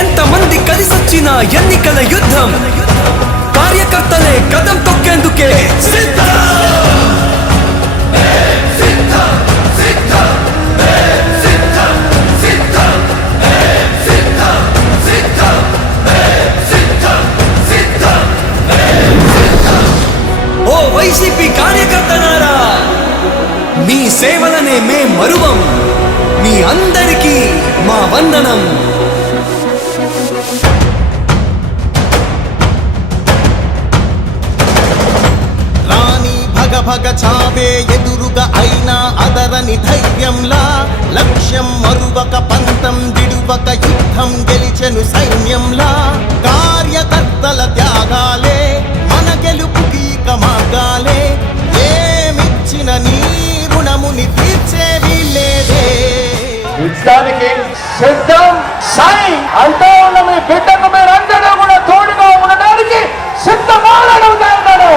ఎంతమంది కలిసొచ్చిన ఎన్నికల యుద్ధం కార్యకర్తలే కదం తొక్కేందుకే ఓ వైసీపీ కార్యకర్తలారా, మీ సేవలనే మే మరువం. మీ అందరికీ మా వందనం. భగ చావే ఎదురుగా అయినా అదరని ధైర్యంలా, లక్ష్యం మరువక పంతం విడువక యుద్ధం గెలిచెను సైన్యంలా. కార్యకర్తల త్యాగాలే మన గెలుపుకి మార్గాలే, ఏమిచ్చిన నీ రుణముని తీర్చేది లేదే. యుద్ధానికి సిద్ధం సై అంటూ ఉన్న మీ బిడ్డకు మీరందరూ కూడా తోడుగా ఉండడానికి సిద్ధమాలను అన్నాడు.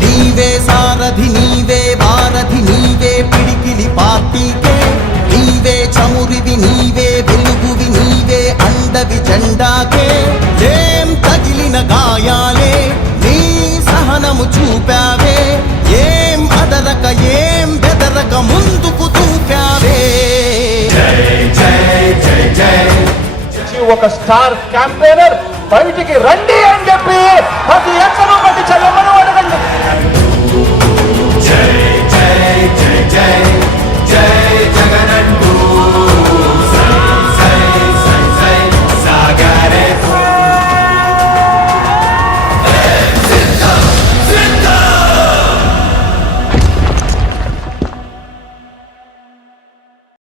నీవే సారథి, నీవే వారధి, నీవే పిడికిలి పార్టీకే. నీవే చమురివి, నీవే వెలుగువి, నీవే అండవి జెండాకే. ఏం తగిలిన గాయాలే నీ సహనము చూపావే, ఏం అదరక ఏం బెదరక ముందుకు చూపావే. ఒక స్టార్ క్యాంపెయినర్ బయటికి రండి అని చెప్పి ప్రతి